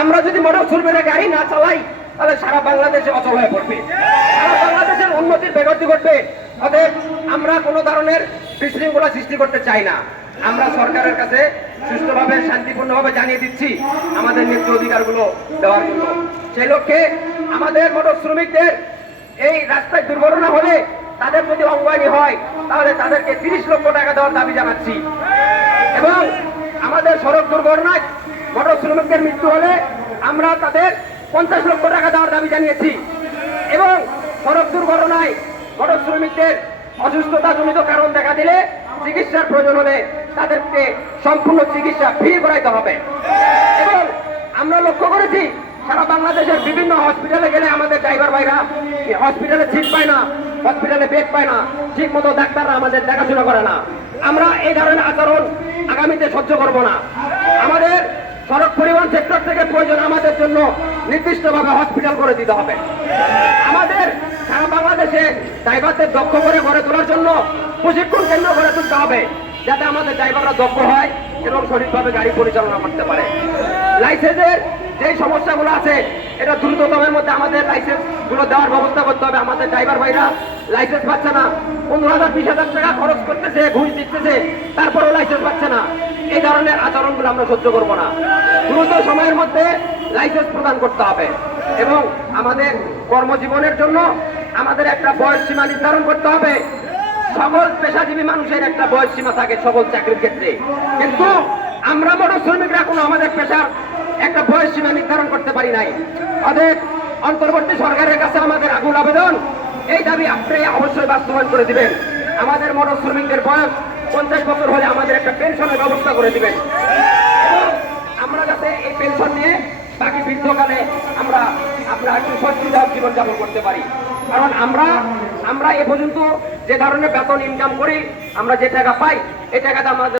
আমরা যদি মোটর শ্রমিকের গাড়ি না চালাই, তাহলে সারা বাংলাদেশে অচল হয়ে পড়বে। সারা বাংলাদেশের উন্নতির বেগতি ঘটবে। অতএব আমরা কোনো ধরনের বিশৃঙ্খলা সৃষ্টি করতে চাই না। আমরা সরকারের কাছে সুষ্ঠুভাবে, শান্তিপূর্ণভাবে জানিয়ে দিচ্ছি আমাদের ন্যায্য অধিকারগুলো দেওয়ার জন্য। সেই লক্ষ্যে আমাদের মোটর শ্রমিকদের এই রাস্তায় দুর্ঘটনা হলে তাদের যদি অঙ্গায়ী হয়। তাহলে তাদেরকে তিরিশ লক্ষ টাকা দেওয়ার দাবি জানাচ্ছি এবং আমাদের সড়ক দুর্ঘটনায় মোটর শ্রমিকদের মৃত্যু হলে আমরা তাদের পঞ্চাশ লক্ষ টাকা দেওয়ার দাবি জানিয়েছি। এবং সড়ক দুর্ঘটনায় মোটর শ্রমিকদের অসুস্থতা জনিত কারণ দেখা দিলে চিকিৎসার প্রয়োজন হলে তাদেরকে সম্পূর্ণ চিকিৎসা ফ্রি করাইতে হবে। এবং আমরা লক্ষ্য করেছি, সারা বাংলাদেশের বিভিন্ন হসপিটালে গেলে আমাদের ড্রাইভার ভাইরা হসপিটালে সিট পায় না, হসপিটালে বেড পায় না ঠিক মতো ডাক্তাররা আমাদের দেখাশোনা করে না। আমরা এই ধরনের আচরণ আগামীতে সহ্য করব না। আমাদের সড়ক পরিবহন সেক্টর থেকে প্রয়োজন আমাদের জন্য নির্দিষ্টভাবে হসপিটাল করে দিতে হবে। আমাদের সারা বাংলাদেশে ড্রাইভারদের দক্ষ করে গড়ে তোলার জন্য প্রশিক্ষণ কেন্দ্র গড়ে তুলতে হবে, যাতে আমাদের ড্রাইভাররা দক্ষ হয় এবং সঠিকভাবে গাড়ি পরিচালনা করতে পারে। লাইসেন্সের যে সমস্যাগুলো আছে এটা দ্রুততমের মধ্যে আমাদের লাইসেন্সগুলো দেওয়ার ব্যবস্থা করতে হবে। আমাদের ড্রাইভার ভাইরা লাইসেন্স পাচ্ছে না। পনেরো হাজার, বিশ হাজার টাকা খরচ করতেছে, ঘুষ দিতেছে, তারপরেও লাইসেন্স পাচ্ছে না। এই ধরনের আচরণগুলো আমরা সহ্য করব না। দ্রুত সময়ের মধ্যে লাইসেন্স প্রদান করতে হবে। এবং আমাদের কর্মজীবনের জন্য আমাদের একটা বয়স সীমা নির্ধারণ করতে হবে। সকল পেশাজীবী মানুষের একটা বয়স সীমা থাকে সকল চাকরির ক্ষেত্রে। কিন্তু আমরা মোটর শ্রমিকরা কোনো আমাদের পেশার একটা বয়স সীমা নির্ধারণ করতে পারি নাই। অতএব অন্তর্বর্তী সরকারের কাছে আমাদের আগুন আবেদন, এই দাবি আপনি অবশ্যই বাস্তবায়ন করে দিবেন। আমাদের মোটর শ্রমিকদের বয়স পঞ্চাশ বছর হলে আমাদের একটা পেনশনের ব্যবস্থা করে দিবেন। আমরা যাতে এই পেনশন নিয়ে বাকি বৃদ্ধকালে আমরা আমরা একটু স্বচ্ছতা জীবনযাপন করতে পারি। কারণ আমরা আমরা এ পর্যন্ত যে ধরনের বেতন ইনকাম করি, আমরা যে টাকা পাই এই টাকাটা আমাদের